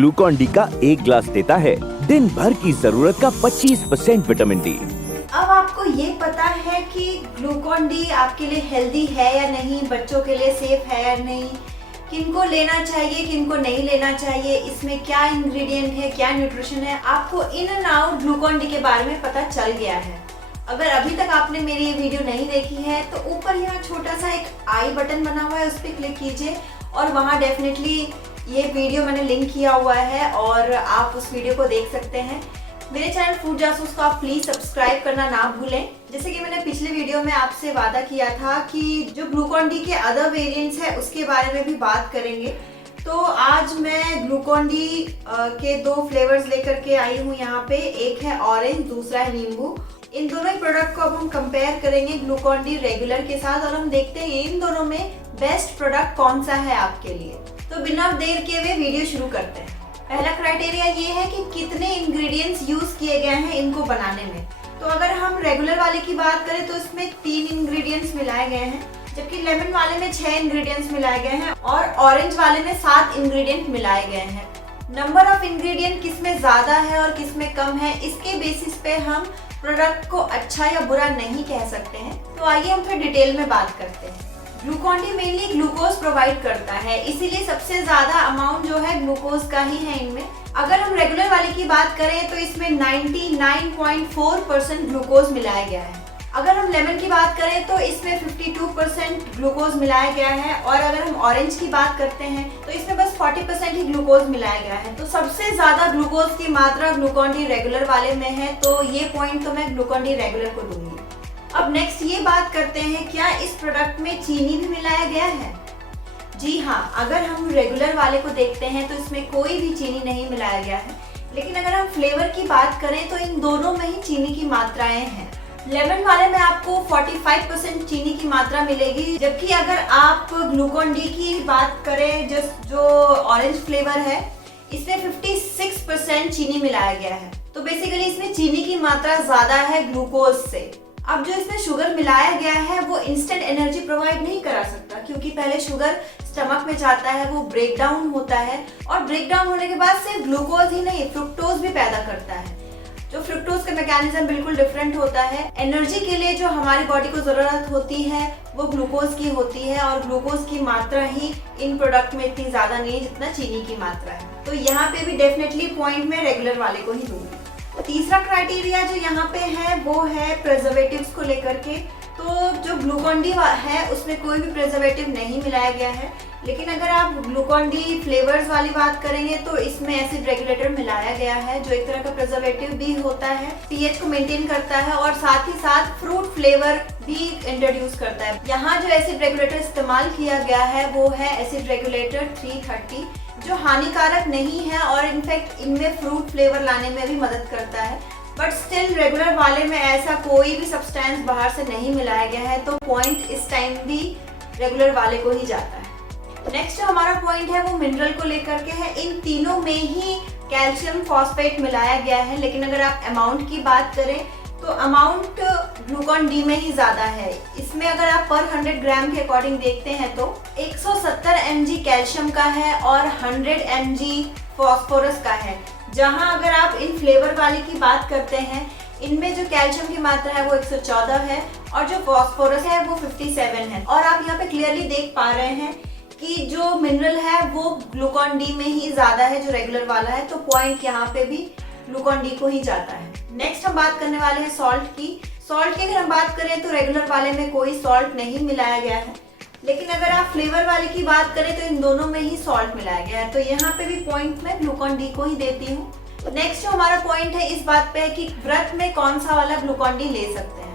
Glucon D का एक glass देता है दिन भर की जरूरत का 25% विटामिन डी। अब आपको ये पता है कि ग्लूकॉन डी आपके लिए हेल्दी है या नहीं, बच्चों के लिए सेफ है या नहीं, किनको लेना चाहिए किनको नहीं लेना चाहिए, इसमें क्या इंग्रेडिएंट है, क्या न्यूट्रिशन है, आपको in and out Glucon D के बारे में पता चल गया है। अगर अभी तक आपने मेरी ये वीडियो नहीं देखी है तो ऊपर यहाँ छोटा सा एक आई बटन बना हुआ है, उस पर क्लिक कीजिए और वहाँ डेफिनेटली ये वीडियो मैंने लिंक किया हुआ है और आप उस वीडियो को देख सकते हैं। मेरे चैनल फूड जासूस को आप प्लीज सब्सक्राइब करना ना भूलें। जैसे कि मैंने पिछले वीडियो में आपसे वादा किया था कि जो ग्लूकॉन डी के अदर वेरिएंट्स है उसके बारे में भी बात करेंगे, तो आज मैं ग्लूकॉन डी के 2 फ्लेवर्स लेकर के आई हूँ यहाँ पे। एक है ऑरेंज, दूसरा है नींबू। इन दोनों ही प्रोडक्ट को अब हम कंपेयर करेंगे ग्लूकॉन डी रेगुलर के साथ और हम देखते हैं इन दोनों में बेस्ट प्रोडक्ट कौन सा है आपके लिए। तो बिना देर किए हुए वीडियो शुरू करते हैं। पहला क्राइटेरिया ये है कि कितने इंग्रेडिएंट्स यूज किए गए हैं इनको बनाने में। तो अगर हम रेगुलर वाले की बात करें तो इसमें 3 इंग्रेडिएंट्स मिलाए गए हैं, जबकि लेमन वाले में 6 इंग्रेडिएंट्स मिलाए गए हैं और ऑरेंज वाले में 7 इंग्रेडिएंट मिलाए गए हैं। नंबर ऑफ इंग्रेडिएंट किसमें ज्यादा है और किसमें कम है, इसके बेसिस पे हम प्रोडक्ट को अच्छा या बुरा नहीं कह सकते हैं। तो आइए हम फिर डिटेल में बात करते हैं। Glucon D mainly glucose provide करता है, इसीलिए सबसे ज्यादा अमाउंट जो है ग्लूकोज का ही है इनमें। अगर हम रेगुलर वाले की बात करें तो इसमें 99.4% ग्लूकोज मिलाया गया है। अगर हम लेमन की बात करें तो इसमें 52% ग्लूकोज मिलाया गया है और अगर हम ऑरेंज की बात करते हैं तो इसमें बस 40% ही ग्लूकोज मिलाया गया है। तो सबसे ज्यादा ग्लूकोज की मात्रा ग्लूकॉन डी रेगुलर वाले में है, तो ये पॉइंट तो मैं ग्लूकॉन डी रेगुलर को दूंगी। अब नेक्स्ट ये बात करते हैं, क्या इस प्रोडक्ट में चीनी भी मिलाया गया है? जी हाँ, अगर हम रेगुलर वाले को देखते हैं तो इसमें कोई भी चीनी नहीं मिलाया गया है, लेकिन अगर हम फ्लेवर की बात करें तो इन दोनों में ही चीनी की मात्राएं हैं। लेमन वाले में आपको 45% चीनी की मात्रा मिलेगी, जबकि अगर आप ग्लूकॉन डी की बात करें जो ऑरेंज फ्लेवर है इसमें 56% चीनी मिलाया गया है। तो बेसिकली इसमें चीनी की मात्रा ज्यादा है ग्लूकोज से। अब जो इसमें शुगर मिलाया गया है वो इंस्टेंट एनर्जी प्रोवाइड नहीं करा सकता, क्योंकि पहले शुगर स्टमक में जाता है, वो ब्रेक डाउन होता है और ब्रेक डाउन होने के बाद सिर्फ ग्लूकोज ही नहीं फ्रुक्टोज भी पैदा करता है। जो फ्रुक्टोज का मैकेनिज्म बिल्कुल डिफरेंट होता है। एनर्जी के लिए जो हमारी बॉडी को जरूरत होती है वो ग्लूकोज की होती है और ग्लूकोज की मात्रा ही इन प्रोडक्ट में इतनी ज्यादा नहीं है जितना चीनी की मात्रा है। तो यहाँ पे भी डेफिनेटली पॉइंट में रेगुलर वाले को ही दूंगी। तीसरा क्राइटेरिया जो यहाँ पे है वो है प्रिजर्वेटिव्स को लेकर के। तो जो ग्लूकॉन डी है उसमें कोई भी प्रिजर्वेटिव नहीं मिलाया गया है, लेकिन अगर आप ग्लूकॉन डी फ्लेवर्स वाली बात करेंगे तो इसमें एसिड रेगुलेटर मिलाया गया है, जो एक तरह का प्रिजर्वेटिव भी होता है, पीएच को मेंटेन करता है और साथ ही साथ फ्रूट फ्लेवर भी इंट्रोड्यूस करता है। यहाँ जो एसिड रेगुलेटर इस्तेमाल किया गया है वो है एसिड रेगुलेटर 330, जो हानिकारक नहीं है और इनफैक्ट इनमें फ्रूट फ्लेवर लाने में भी मदद करता है। बट स्टिल रेगुलर वाले में ऐसा कोई भी सब्सटेंस बाहर से नहीं मिलाया गया है, तो पॉइंट इस टाइम भी रेगुलर वाले को ही जाता है। नेक्स्ट जो हमारा पॉइंट है वो मिनरल को लेकर के है। इन तीनों में ही कैल्शियम फॉस्फेट मिलाया गया है, लेकिन अगर आप अमाउंट की बात करें तो अमाउंट ग्लूकॉन डी में ही ज्यादा है। इसमें अगर आप पर 100 ग्राम के अकॉर्डिंग देखते हैं तो 170 mg कैल्शियम का है और 100 mg फॉस्फोरस का है। जहां अगर आप इन फ्लेवर वाले की बात करते हैं, इनमें जो कैल्शियम की मात्रा है वो 114 है और जो फॉस्फोरस है वो 57 है। और आप यहाँ पे क्लियरली देख पा रहे हैं कि जो मिनरल है वो ग्लूकॉन डी में ही ज्यादा है जो रेगुलर वाला है, तो पॉइंट यहाँ पे भी ग्लूकॉन डी को ही जाता है। नेक्स्ट हम बात करने वाले हैं सॉल्ट की। सॉल्ट की अगर हम बात करें तो रेगुलर वाले में कोई सॉल्ट नहीं मिलाया गया है, लेकिन अगर आप फ्लेवर वाले की बात करें तो इन दोनों में ही सॉल्ट मिलाया गया है, तो यहाँ पे भी पॉइंट मैं ग्लूकॉन डी को ही देती हूँ। नेक्स्ट जो हमारा पॉइंट है इस बात पे है कि व्रत में कौन सा वाला ग्लूकॉन डी ले सकते हैं।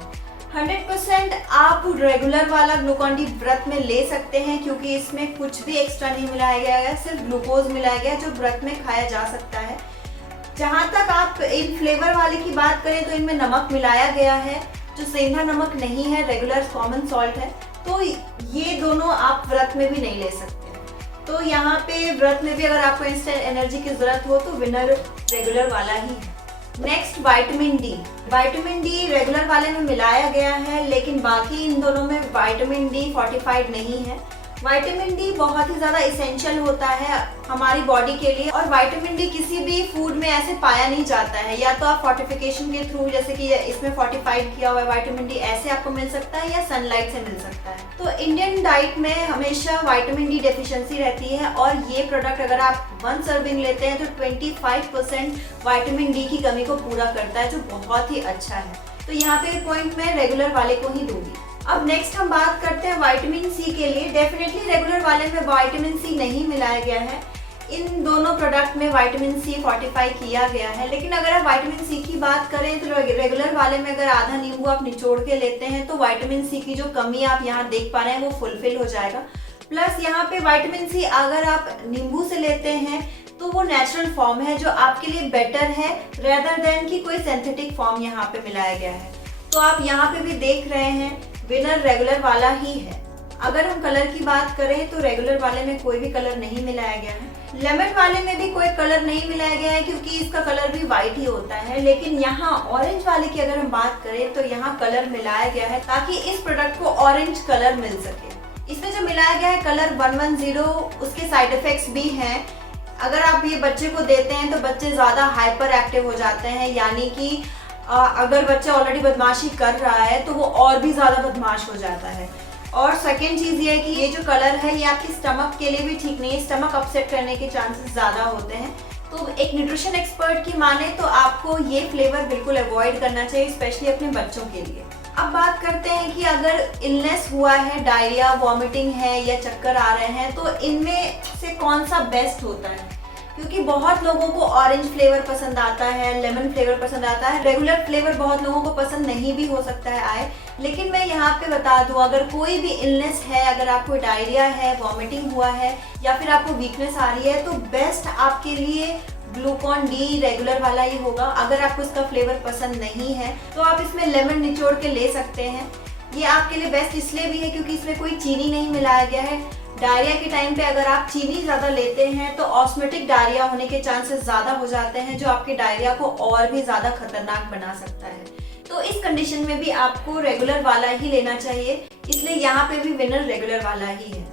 100% आप रेगुलर वाला ग्लूकॉन डी व्रत में ले सकते हैं, क्योंकि इसमें कुछ भी एक्स्ट्रा नहीं मिलाया गया है, सिर्फ ग्लूकोज मिलाया गया है जो व्रत में खाया जा सकता है। जहाँ तक आप इन फ्लेवर वाले की बात करें तो इनमें नमक मिलाया गया है, जो सेंधा नमक नहीं है, रेगुलर कॉमन सॉल्ट है, तो ये दोनों आप व्रत में भी नहीं ले सकते। तो यहाँ पे व्रत में भी अगर आपको इंस्टेंट एनर्जी की जरूरत हो तो विनर रेगुलर वाला ही है। Next vitamin D. Vitamin D regular वाले में मिलाया गया है, लेकिन बाकी इन दोनों में विटामिन डी फोर्टिफाइड नहीं है, विटामिन डी बहुत ही ज्यादा इसेंशियल होता है हमारी बॉडी के लिए, और विटामिन डी किसी भी फूड में ऐसे पाया नहीं जाता है। या तो आप फोर्टिफिकेशन के थ्रू, जैसे कि इसमें फोर्टिफाइड किया हुआ विटामिन डी, ऐसे आपको मिल सकता है, या सनलाइट से मिल सकता है। तो इंडियन डाइट में हमेशा विटामिन डी डेफिशिएंसी रहती है, और ये प्रोडक्ट अगर आप 1 सर्विंग लेते हैं तो 25% विटामिन डी की कमी को पूरा करता है, जो बहुत ही अच्छा है। तो यहाँ पे पॉइंट मैं रेगुलर वाले को ही दूंगी। अब नेक्स्ट हम बात करते हैं विटामिन सी के लिए। डेफिनेटली रेगुलर वाले में विटामिन सी नहीं मिलाया गया है, इन दोनों प्रोडक्ट में विटामिन सी फोर्टिफाई किया गया है। लेकिन अगर आप विटामिन सी की बात करें तो रेगुलर वाले में अगर आधा नींबू आप निचोड़ के लेते हैं तो विटामिन सी की जो कमी आप यहाँ देख पा रहे हैं वो फुलफिल हो जाएगा। प्लस यहाँ पे विटामिन सी अगर आप नींबू से लेते हैं तो वो नेचुरल फॉर्म है, जो आपके लिए बेटर है रेदर देन कि कोई सिंथेटिक फॉर्म यहाँ पे मिलाया गया है। तो आप यहाँ पे भी देख रहे हैं विनर रेगुलर वाला ही है। अगर हम कलर की बात करें तो रेगुलर वाले में कोई भी कलर नहीं मिलाया गया है। लेमन वाले में भी कोई कलर नहीं मिलाया गया है, क्योंकि इसका कलर भी व्हाइट ही होता है। लेकिन यहाँ ऑरेंज वाले की अगर हम बात करें तो यहाँ कलर मिलाया गया है ताकि इस प्रोडक्ट को ऑरेंज कलर मिल सके। इसमें जो मिलाया गया है कलर 110, उसके साइड इफेक्ट्स भी हैं। अगर आप ये बच्चे को देते हैं तो बच्चे ज्यादा हाइपर एक्टिव हो जाते हैं, यानी कि अगर बच्चा ऑलरेडी बदमाशी कर रहा है तो वो और भी ज्यादा बदमाश हो जाता है। और सेकेंड चीज ये है कि ये जो कलर है ये आपकी स्टमक के लिए भी ठीक नहीं है, स्टमक अपसेट करने के चांसेस ज्यादा होते हैं। तो एक न्यूट्रिशन एक्सपर्ट की माने तो आपको ये फ्लेवर बिल्कुल अवॉइड करना चाहिए, स्पेशली अपने बच्चों के लिए। अब बात करते हैं कि अगर इलनेस हुआ है, डायरिया, वॉमिटिंग है या चक्कर आ रहे हैं, तो इनमें से कौन सा बेस्ट होता है? क्योंकि बहुत लोगों को ऑरेंज फ्लेवर पसंद आता है, लेमन फ्लेवर पसंद आता है, रेगुलर फ्लेवर बहुत लोगों को पसंद नहीं भी हो सकता है आए। लेकिन मैं यहाँ पे बता दूं, अगर कोई भी इलनेस है, अगर आपको डायरिया है, वॉमिटिंग हुआ है या फिर आपको वीकनेस आ रही है, तो बेस्ट आपके लिए ग्लूकॉन डी रेगुलर वाला ही होगा। अगर आपको इसका फ्लेवर पसंद नहीं है तो आप इसमें लेमन निचोड़ के ले सकते हैं। ये आपके लिए बेस्ट इसलिए भी है क्योंकि इसमें कोई चीनी नहीं मिलाया गया है। डायरिया के टाइम पे अगर आप चीनी ज़्यादा लेते हैं तो ऑस्मेटिक डायरिया होने के चांसेस ज़्यादा हो जाते हैं, जो आपके डायरिया को और भी ज़्यादा खतरनाक बना सकता है। तो इस कंडीशन में भी आपको रेगुलर वाला ही लेना चाहिए, इसलिए यहाँ पे भी विनर रेगुलर वाला ही है।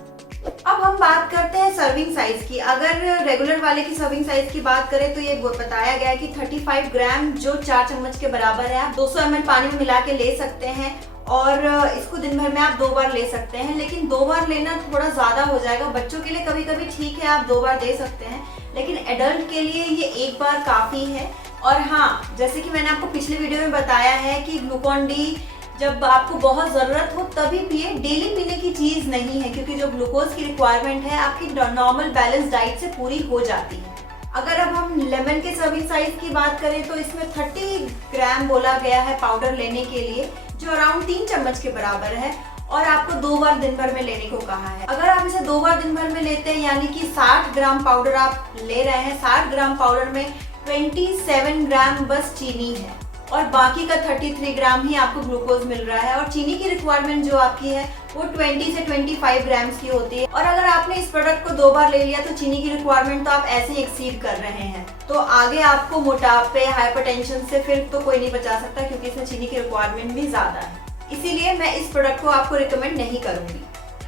अब हम बात करते हैं सर्विंग साइज की। अगर रेगुलर वाले की सर्विंग साइज की बात करें तो ये बताया गया है कि 35 ग्राम, जो 4 चम्मच के बराबर है। आप 200 ml पानी में मिला के ले सकते हैं, और इसको दिन भर में आप 2 बार ले सकते हैं। लेकिन 2 बार लेना थोड़ा ज्यादा हो जाएगा। बच्चों के लिए कभी कभी ठीक है, आप 2 बार दे सकते हैं, लेकिन एडल्ट के लिए ये 1 बार काफी है। और हाँ, जैसे कि मैंने आपको पिछले वीडियो में बताया है कि ग्लूकॉन डी जब आपको बहुत जरूरत हो तभी पिए, डेली पीने की चीज नहीं है, क्योंकि जो ग्लूकोज की रिक्वायरमेंट है आपकी नॉर्मल बैलेंस डाइट से पूरी हो जाती है। अगर अब हम लेमन के सर्विंग साइज की बात करें तो इसमें 30 ग्राम बोला गया है पाउडर लेने के लिए, जो अराउंड 3 चम्मच के बराबर है, और आपको 2 बार दिन भर में लेने को कहा है। अगर आप इसे 2 बार दिन भर में लेते हैं, यानी कि 60 ग्राम पाउडर आप ले रहे हैं, 60 ग्राम पाउडर में 27 ग्राम बस चीनी है, और बाकी का 33 ग्राम ही आपको ग्लूकोज मिल रहा है। और चीनी की रिक्वायरमेंट जो आपकी है वो 20 से 25 ग्राम्स की होती है। और अगर आपने इस प्रोडक्ट को 2 बार ले लिया तो चीनी की रिक्वायरमेंट तो आप ऐसे ही एक्सीड कर रहे हैं। तो आगे आपको मोटापे, हाइपरटेंशन से फिर तो कोई नहीं बचा सकता, क्योंकि इसमें चीनी की रिक्वायरमेंट भी ज्यादा है। इसीलिए मैं इस प्रोडक्ट को आपको रिकमेंड नहीं करूंगी।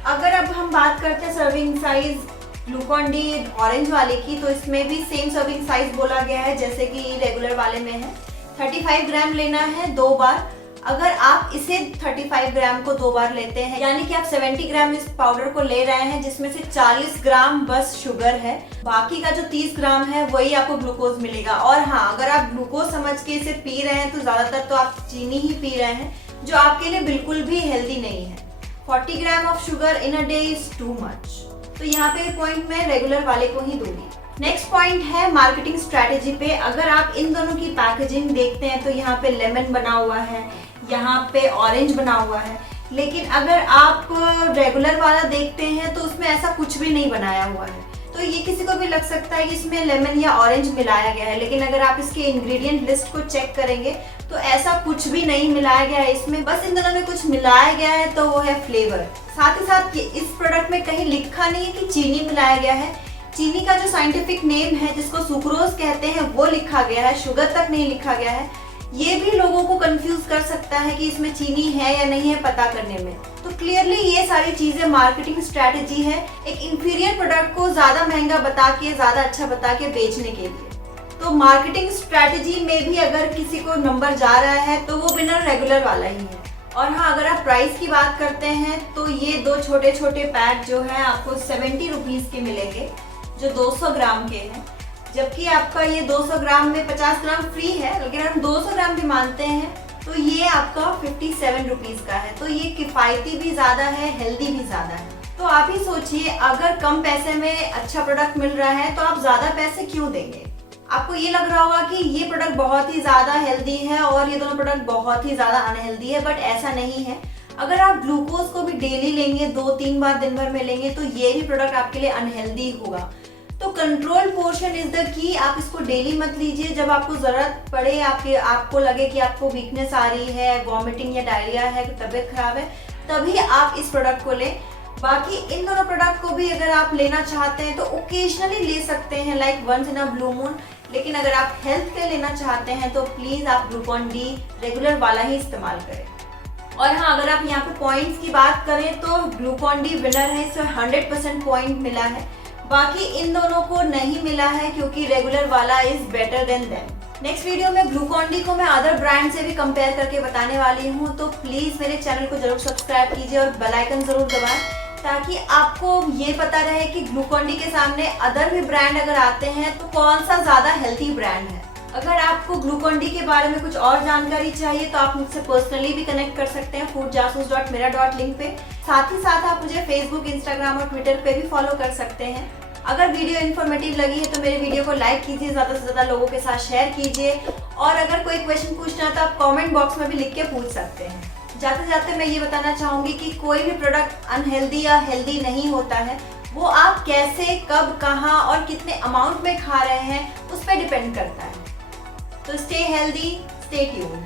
अगर अब हम बात करते हैं serving size Glucon D orange वाले की, तो इसमें भी सेम सर्विंग साइज बोला गया है जैसे कि रेगुलर वाले में है। 35 ग्राम लेना है 2 बार। अगर आप इसे 35 ग्राम को 2 बार लेते हैं, यानी कि आप 70 ग्राम इस पाउडर को ले रहे हैं, जिसमें से 40 ग्राम बस शुगर है, बाकी का जो 30 ग्राम है वही आपको ग्लूकोज मिलेगा। और हाँ, अगर आप ग्लूकोज समझ के इसे पी रहे हैं तो ज्यादातर तो आप चीनी ही पी रहे हैं, जो आपके लिए बिल्कुल भी हेल्दी नहीं है। 40 gram of sugar in a day is too much. तो यहाँ पे पॉइंट मैं रेगुलर वाले को ही दूंगी। नेक्स्ट पॉइंट है मार्केटिंग स्ट्रेटेजी पे। अगर आप इन दोनों की पैकेजिंग देखते हैं तो यहाँ पे लेमन बना हुआ है, यहाँ पे ऑरेंज बना हुआ है, लेकिन अगर आप रेगुलर वाला देखते हैं तो उसमें ऐसा कुछ भी नहीं बनाया हुआ है। तो ये किसी को भी लग सकता है कि इसमें लेमन या ऑरेंज मिलाया गया है, लेकिन अगर आप इसके इंग्रेडिएंट लिस्ट को चेक करेंगे तो ऐसा कुछ भी नहीं मिलाया गया है इसमें। बस इन दोनों में कुछ मिलाया गया है तो वो है फ्लेवर। साथ ही साथ इस प्रोडक्ट में कहीं लिखा नहीं है कि चीनी मिलाया गया है। चीनी का जो साइंटिफिक नेम है, जिसको सुक्रोज कहते हैं, वो लिखा गया है, शुगर तक नहीं लिखा गया है। ये भी लोगों को कंफ्यूज कर सकता है कि इसमें चीनी है या नहीं है पता करने में। तो क्लियरली ये सारी चीजें मार्केटिंग स्ट्रेटेजी है, एक इंफीरियर प्रोडक्ट को ज्यादा महंगा बता के, ज्यादा अच्छा बता के बेचने के लिए। तो मार्केटिंग स्ट्रेटेजी में भी अगर किसी को नंबर जा रहा है तो वो विनर रेगुलर वाला ही है। और हाँ, अगर आप प्राइस की बात करते हैं तो ये 2 छोटे छोटे पैक जो है आपको 70 रुपीज के मिलेंगे, जो 200 ग्राम के हैं। जबकि आपका ये 200 ग्राम में 50 ग्राम फ्री है, लेकिन हम 200 ग्राम भी मानते हैं तो ये आपका 57 रुपीज का है। तो ये किफायती भी ज्यादा है, हेल्दी भी ज्यादा है। तो आप ही सोचिए, अगर कम पैसे में अच्छा प्रोडक्ट मिल रहा है तो आप ज्यादा पैसे क्यों देंगे। आपको ये लग रहा होगा कि ये प्रोडक्ट बहुत ही ज्यादा हेल्दी है और ये दोनों प्रोडक्ट बहुत ही ज्यादा अनहेल्दी है, बट ऐसा नहीं है। अगर आप ग्लूकोज को भी डेली लेंगे, 2-3 बार दिन भर में लेंगे, तो ये भी प्रोडक्ट आपके लिए अनहेल्दी होगा। तो control portion is the key. आप इसको डेली मत लीजिए, जब आपको जरूरत पड़े, आपको लगे कि आपको वीकनेस आ रही है, वॉमिटिंग या डायरिया है, तबीयत खराब है, तभी आप इस प्रोडक्ट को लें। बाकी इन दोनों प्रोडक्ट को भी अगर आप लेना चाहते हैं तो ओकेजनली ले सकते हैं, like once in a blue moon. लेकिन अगर आप हेल्थ के लेना चाहते हैं तो प्लीज आप ग्लूकॉन डी रेगुलर वाला ही इस्तेमाल करें। और हाँ, अगर आप यहाँ पे पॉइंट्स की बात करें तो ग्लूकॉन डी विनर है, इसमें 100% पॉइंट मिला है। बाकी इन दोनों को नहीं मिला है क्योंकि रेगुलर वाला is better than them. Next video में ग्लूकॉन डी को मैं अदर ब्रांड से भी कंपेयर करके बताने वाली हूँ, तो प्लीज मेरे चैनल को जरूर सब्सक्राइब कीजिए और बेल आइकन जरूर दबाएं, ताकि आपको ये पता रहे कि ग्लूकॉन डी के सामने अदर भी ब्रांड अगर आते हैं तो कौन सा ज्यादा हेल्थी ब्रांड है। अगर आपको ग्लूकॉन डी के बारे में कुछ और जानकारी चाहिए तो आप मुझसे पर्सनली भी कनेक्ट कर सकते हैं foodjasus.mera.link पे। साथ ही साथ आप मुझे फेसबुक, इंस्टाग्राम और ट्विटर पे भी फॉलो कर सकते हैं। अगर वीडियो इन्फॉर्मेटिव लगी है तो मेरे वीडियो को लाइक कीजिए, ज्यादा से ज्यादा लोगों के साथ शेयर कीजिए, और अगर कोई क्वेश्चन पूछना है तो आप कमेंट बॉक्स में भी लिख के पूछ सकते हैं। जाते जाते मैं ये बताना चाहूंगी कि कोई भी प्रोडक्ट अनहेल्दी या हेल्दी नहीं होता है, वो आप कैसे, कब, कहाँ और कितने अमाउंट में खा रहे हैं उस पर डिपेंड करता है। तो स्टे हेल्दी, स्टे ट्यून्ड।